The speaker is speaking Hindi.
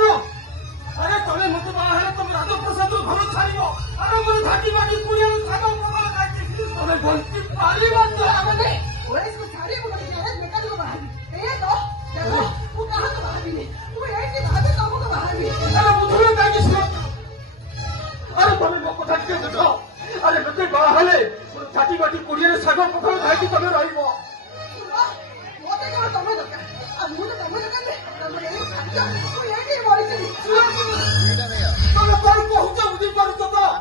ଶୁଣ अरे तमे मत बाहर तुम राधा प्रसाद घर छाड़ियो अरे मोर घाटी बाटी कुड़िया सागो पकड़ काटी तमे बोलती पारी मत आगे ओए इसको सारे को बड़ी गैरेज में का बाहर ए तो देखो वो कहां का बाहर भी वो एक के बाहर काम का बाहर भी अरे बुझले काटी सुनो अरे तमे मो कथा के देखो अरे मते बाहर मोर घाटी बाटी कुड़िया सागो पकड़ काटी तमे रहिबो मोते का तमे दरकार आ मुझे तमे दरकार तमे ये खाली